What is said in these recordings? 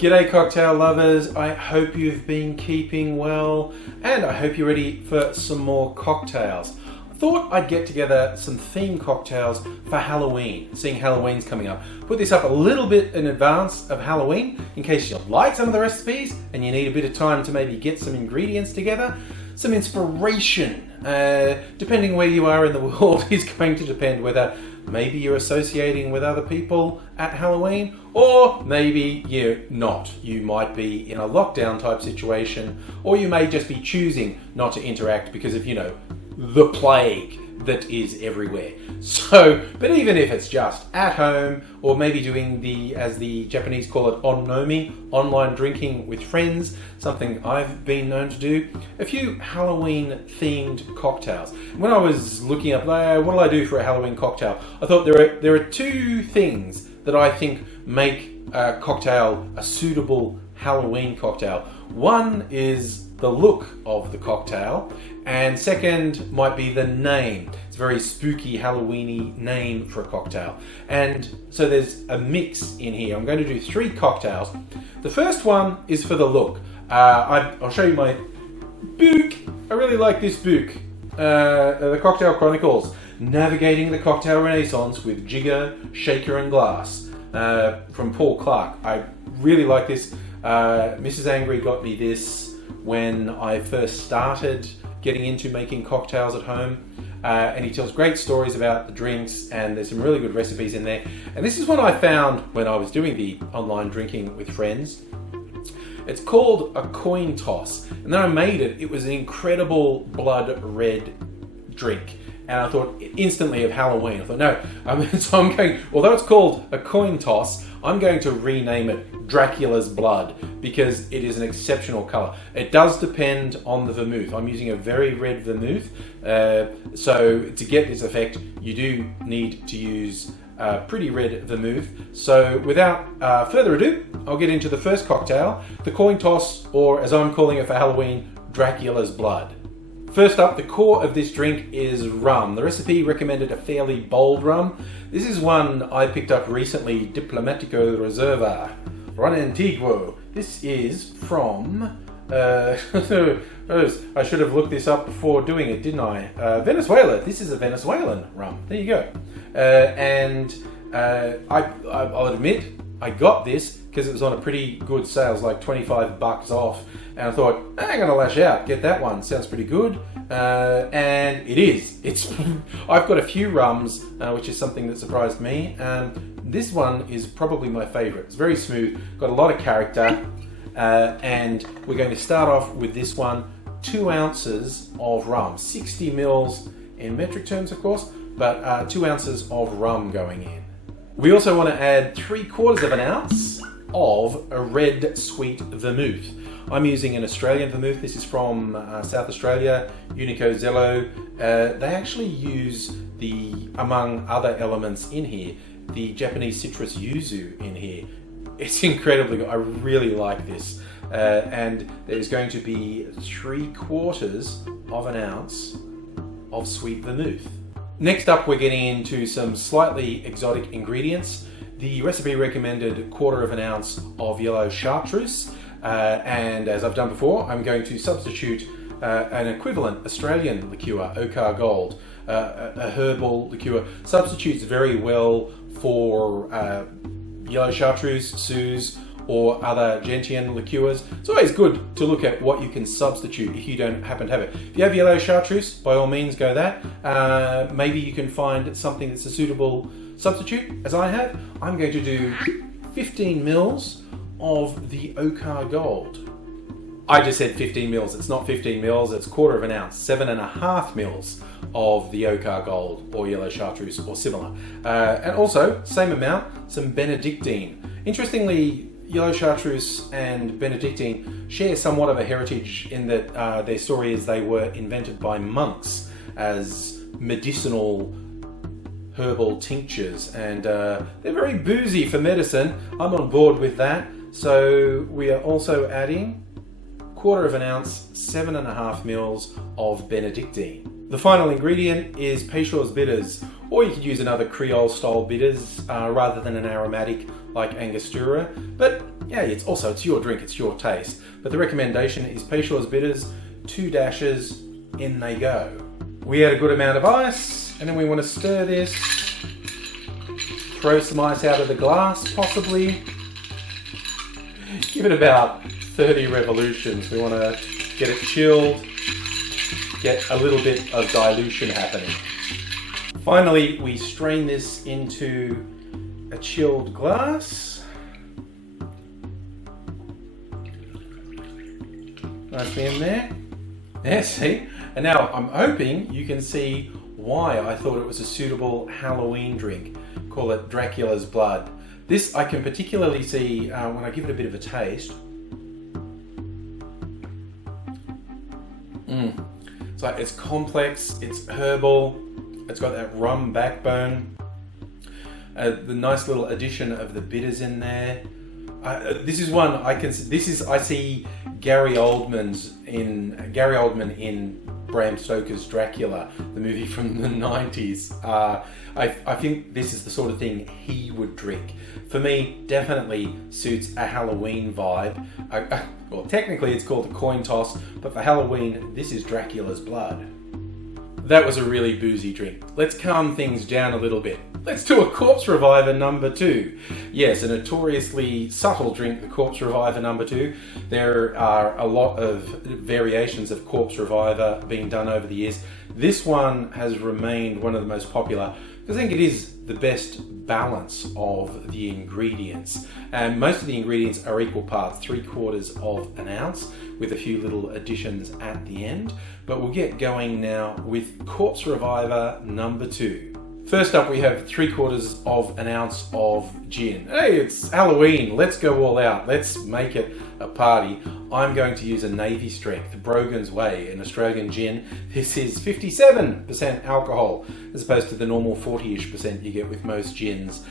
G'day cocktail lovers, I hope you've been keeping well and I hope you're ready for some more cocktails. I thought I'd get together some themed cocktails for Halloween, seeing Halloween's coming up. Put this up a little bit in advance of Halloween in case you like some of the recipes and you need a bit of time to maybe get some ingredients together. Some inspiration, depending where you are in the world, is going to depend whether maybe you're associating with other people at Halloween, or maybe you're not. You might be in a lockdown type situation, or you may just be choosing not to interact because of, the plague that is everywhere. So, but even if it's just at home, or maybe doing as the Japanese call it, onnomi, online drinking with friends, something I've been known to do, a few Halloween themed cocktails. When I was looking up, what will I do for a Halloween cocktail? I thought there are two things that I think make a cocktail a suitable Halloween cocktail. One is the look of the cocktail, and second might be the name. It's a very spooky Halloweeny name for a cocktail. And so there's a mix in here. I'm going to do 3 cocktails. The first one is for the look. I'll show you my book. I really like this book. The Cocktail Chronicles, Navigating the Cocktail Renaissance with Jigger, Shaker and Glass, from Paul Clark. I really like this. Mrs. Angry got me this when I first started getting into making cocktails at home, and he tells great stories about the drinks, and there's some really good recipes in there. And this is one I found when I was doing the online drinking with friends. It's called a coin toss, and then I made it. It was an incredible blood red drink, and I thought instantly of Halloween. I thought, no, although it's called a coin toss, I'm going to rename it Dracula's Blood because it is an exceptional colour. It does depend on the vermouth. I'm using a very red vermouth, so to get this effect, you do need to use pretty red vermouth. So without further ado, I'll get into the first cocktail, the coin toss, or as I'm calling it for Halloween, Dracula's Blood. First up, the core of this drink is rum. The recipe recommended a fairly bold rum. This is one I picked up recently, Diplomatico Reserva, Ron Antiguo. This is from, I should have looked this up before doing it, didn't I? Venezuela. This is a Venezuelan rum. There you go. I'll admit, I got this because it was on a pretty good sale, like $25 off. And I thought, I'm going to lash out, get that one. Sounds pretty good. And it is. I've got a few rums, which is something that surprised me. This one is probably my favorite. It's very smooth, got a lot of character. And we're going to start off with this one, 2 ounces of rum, 60 mils in metric terms, of course, but 2 ounces of rum going in. We also want to add 3/4 of an ounce of a red sweet vermouth. I'm using an Australian vermouth. This is from South Australia, Unico Zello. They actually use among other elements in here, the Japanese citrus yuzu in here. It's incredibly good. I really like this. And there's going to be 3/4 of an ounce of sweet vermouth. Next up, we're getting into some slightly exotic ingredients. The recipe recommended 1/4 of an ounce of yellow chartreuse. And as I've done before, I'm going to substitute an equivalent Australian liqueur, Okar Gold, a herbal liqueur. Substitutes very well for yellow chartreuse, Suze, or other gentian liqueurs. It's always good to look at what you can substitute if you don't happen to have it. If you have yellow chartreuse, by all means go that. Maybe you can find something that's a suitable substitute, as I have. I'm going to do 15 mils of the Okar Gold. I just said 15 mils. It's not 15 mils, it's 1/4 of an ounce, 7.5 mils of the Okar Gold or yellow chartreuse or similar. And also, same amount, some Benedictine. Interestingly, yellow chartreuse and Benedictine share somewhat of a heritage in that their story is they were invented by monks as medicinal herbal tinctures, and they're very boozy for medicine. I'm on board with that. So we are also adding 1/4 of an ounce, 7.5 mils of Benedictine. The final ingredient is Peychaud's bitters, or you could use another Creole style bitters rather than an aromatic like Angostura. But yeah, it's your drink, it's your taste. But the recommendation is Peychaud's bitters, 2 dashes, in they go. We add a good amount of ice, and then we want to stir this. Throw some ice out of the glass, possibly. Give it about 30 revolutions. We want to get it chilled, get a little bit of dilution happening. Finally, we strain this into a chilled glass. Nicely in there. Yeah, see? And now I'm hoping you can see why I thought it was a suitable Halloween drink. Call it Dracula's Blood. This I can particularly see when I give it a bit of a taste. It's complex, it's herbal, it's got that rum backbone. The nice little addition of the bitters in there. This is one I see Gary Oldman in Bram Stoker's Dracula, the movie from the 90s. I think this is the sort of thing he would drink. For me, definitely suits a Halloween vibe. Well, technically it's called a coin toss, but for Halloween, this is Dracula's Blood. That was a really boozy drink. Let's calm things down a little bit. Let's do a Corpse Reviver number 2. Yes, a notoriously subtle drink, the Corpse Reviver number 2. There are a lot of variations of Corpse Reviver being done over the years. This one has remained one of the most popular because I think it is the best balance of the ingredients. And most of the ingredients are equal parts, 3/4 of an ounce, with a few little additions at the end. But we'll get going now with Corpse Reviver number 2. First up, we have 3/4 of an ounce of gin. Hey, it's Halloween. Let's go all out. Let's make it a party. I'm going to use a Navy Strength, Brogan's Way, an Australian gin. This is 57% alcohol, as opposed to the normal 40-ish% you get with most gins.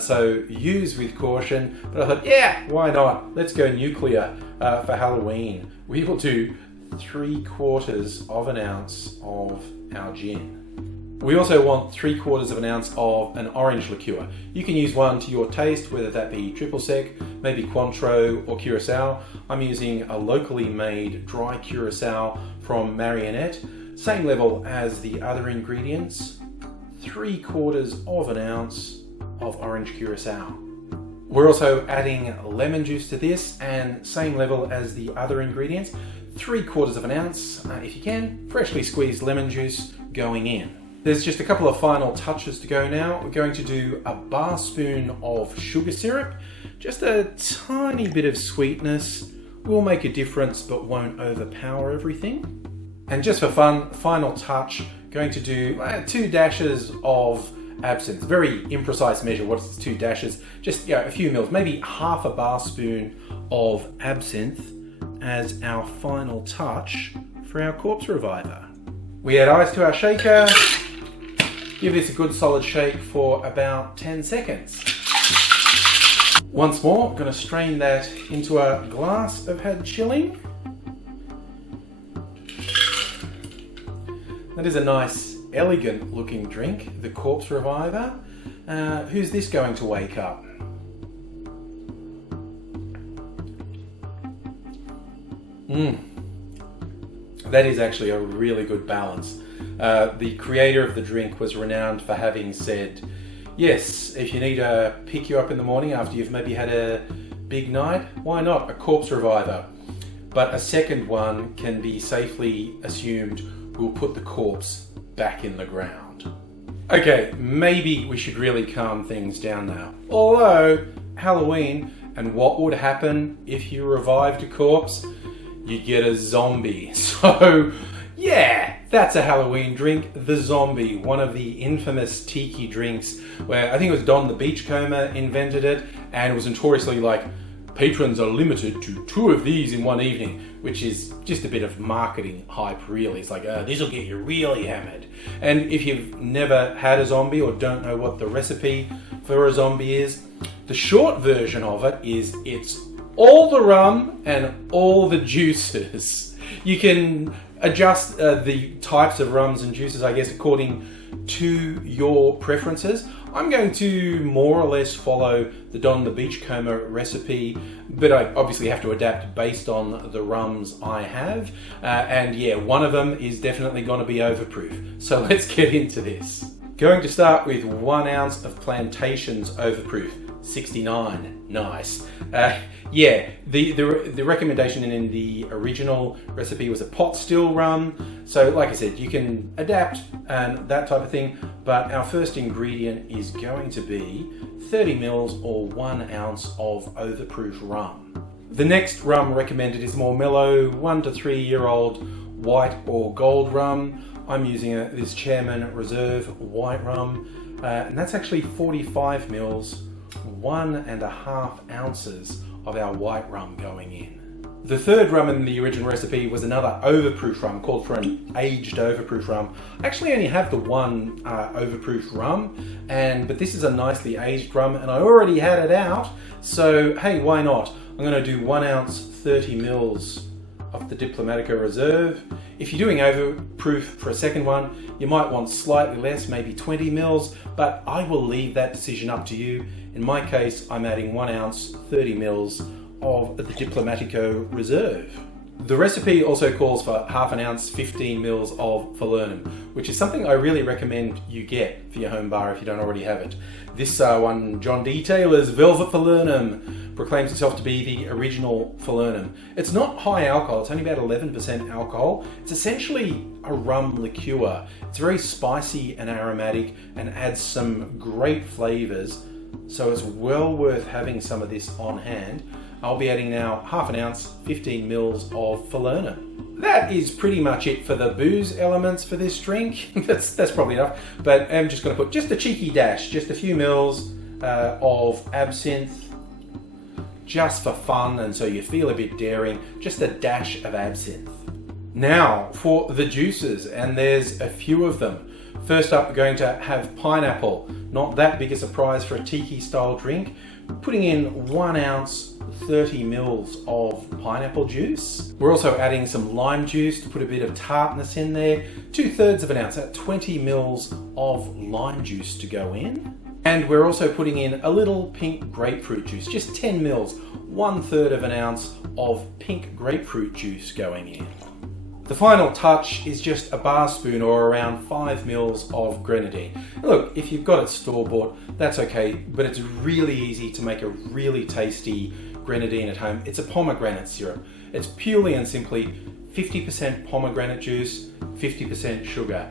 So use with caution. But I thought, yeah, why not? Let's go nuclear for Halloween. We will do 3/4 of an ounce of our gin. We also want 3/4 of an ounce of an orange liqueur. You can use one to your taste, whether that be triple sec, maybe Cointreau or Curacao. I'm using a locally made dry Curacao from Marionette. Same level as the other ingredients. 3/4 of an ounce of orange Curacao. We're also adding lemon juice to this, and same level as the other ingredients. 3/4 of an ounce, if you can, freshly squeezed lemon juice going in. There's just a couple of final touches to go now. We're going to do a bar spoon of sugar syrup. Just a tiny bit of sweetness will make a difference but won't overpower everything. And just for fun, final touch, going to do 2 dashes of absinthe. Very imprecise measure. What's 2 dashes? Just a few mils, maybe half a bar spoon of absinthe as our final touch for our Corpse Reviver. We add ice to our shaker. Give this a good solid shake for about 10 seconds. Once more, I'm going to strain that into a glass I've had chilling. That is a nice, elegant looking drink, the Corpse Reviver. Who's this going to wake up? That is actually a really good balance. The creator of the drink was renowned for having said, yes, if you need to pick you up in the morning after you've maybe had a big night, why not a Corpse Reviver? But a second one can be safely assumed will put the corpse back in the ground. Okay, maybe we should really calm things down now. Although, Halloween, and what would happen if you revived a corpse? You get a zombie. So, yeah, that's a Halloween drink, the Zombie, one of the infamous tiki drinks where I think it was Don the Beachcomber invented it, and it was notoriously like, patrons are limited to 2 of these in one evening, which is just a bit of marketing hype really. It's like, this will get you really hammered. And if you've never had a zombie or don't know what the recipe for a zombie is, the short version of it is it's all the rum and all the juices. You can adjust the types of rums and juices, I guess, according to your preferences. I'm going to more or less follow the Don the Beachcomber recipe, but I obviously have to adapt based on the rums I have. And yeah, one of them is definitely going to be overproof. So let's get into this. Going to start with 1 ounce of Plantations Overproof, 69. Nice. Yeah, the recommendation in the original recipe was a pot still rum. So like I said, you can adapt and that type of thing, but our first ingredient is going to be 30 mils or 1 ounce of overproof rum. The next rum recommended is more mellow, 1 to 3 year old white or gold rum. I'm using this Chairman Reserve white rum, and that's actually 45 mils, 1.5 ounces of our white rum going in. The third rum in the original recipe was another overproof rum, called for an aged overproof rum. I actually only have the one overproof rum, but this is a nicely aged rum, and I already had it out, so hey, why not? I'm going to do 1 ounce, 30 mils of the Diplomatico Reserve. If you're doing overproof for a second one, you might want slightly less, maybe 20 mils, but I will leave that decision up to you. In my case, I'm adding 1 ounce, 30 mils of the Diplomatico Reserve. The recipe also calls for half an ounce, 15 mils of falernum, which is something I really recommend you get for your home bar if you don't already have it. This one, John D. Taylor's Velvet Falernum, proclaims itself to be the original falernum. It's not high alcohol, it's only about 11% alcohol. It's essentially a rum liqueur. It's very spicy and aromatic and adds some great flavors, so it's well worth having some of this on hand. I'll be adding now half an ounce, 15 mils of falernum. That is pretty much it for the booze elements for this drink. that's probably enough, but I'm just going to put just a cheeky dash, just a few mils of absinthe, just for fun, and so you feel a bit daring, just a dash of absinthe. Now for the juices, and there's a few of them. First up, we're going to have pineapple. Not that big a surprise for a tiki style drink. Putting in 1 ounce, 30 mils of pineapple juice. We're also adding some lime juice to put a bit of tartness in there. 2/3 of an ounce, at 20 mils of lime juice to go in. And we're also putting in a little pink grapefruit juice, just 10 mils, 1/3 of an ounce of pink grapefruit juice going in. The final touch is just a bar spoon or around 5 mils of grenadine. Look, if you've got it store-bought, that's okay, but it's really easy to make a really tasty grenadine at home. It's a pomegranate syrup. It's purely and simply 50% pomegranate juice, 50% sugar.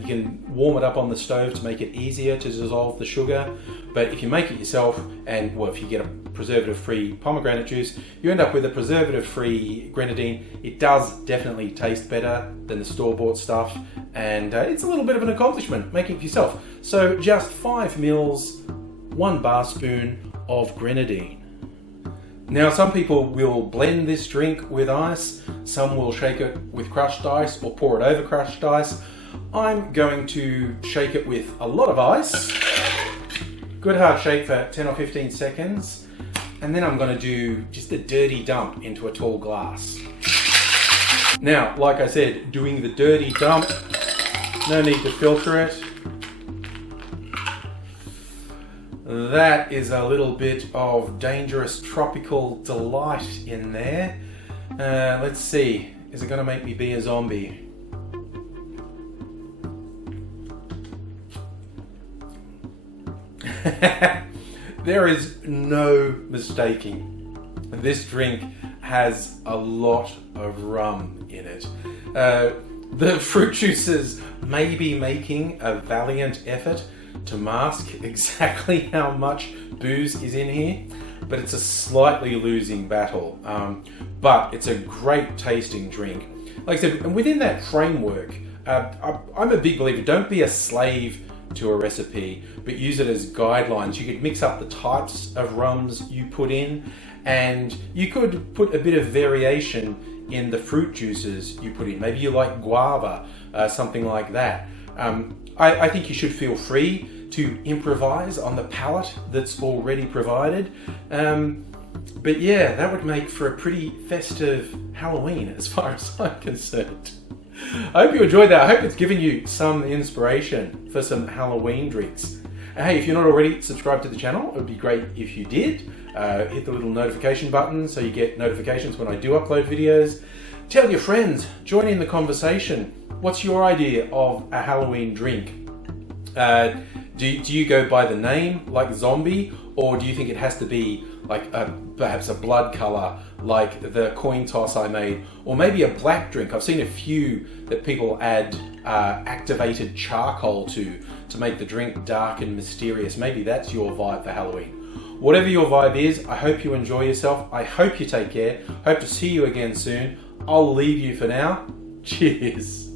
You can warm it up on the stove to make it easier to dissolve the sugar, but if you make it yourself, and well, if you get a preservative-free pomegranate juice, you end up with a preservative-free grenadine. It does definitely taste better than the store-bought stuff, and it's a little bit of an accomplishment making it for yourself. So just 5 mils, 1 bar spoon of grenadine. Now, some people will blend this drink with ice, some will shake it with crushed ice or pour it over crushed ice. I'm going to shake it with a lot of ice. Good hard shake for 10 or 15 seconds. And then I'm going to do just a dirty dump into a tall glass. Now, like I said, doing the dirty dump, no need to filter it. That is a little bit of dangerous tropical delight in there. Let's see, is it going to make me be a zombie? There is no mistaking. This drink has a lot of rum in it. The fruit juices may be making a valiant effort to mask exactly how much booze is in here, but it's a slightly losing battle. But it's a great tasting drink. Like I said, and within that framework, I'm a big believer, don't be a slave to a recipe, but use it as guidelines. You could mix up the types of rums you put in, and you could put a bit of variation in the fruit juices you put in. Maybe you like guava, something like that. I think you should feel free to improvise on the palette that's already provided. But yeah, that would make for a pretty festive Halloween as far as I'm concerned. I hope you enjoyed that. I hope it's given you some inspiration for some Halloween drinks. And hey, if you're not already subscribed to the channel, it would be great if you did. Hit the little notification button so you get notifications when I do upload videos. Tell your friends, join in the conversation. What's your idea of a Halloween drink? Do you go by the name, like zombie, or do you think it has to be like perhaps a blood color, like the coin toss I made, or maybe a black drink? I've seen a few that people add activated charcoal to make the drink dark and mysterious. Maybe that's your vibe for Halloween. Whatever your vibe is, I hope you enjoy yourself. I hope you take care. Hope to see you again soon. I'll leave you for now. Cheers.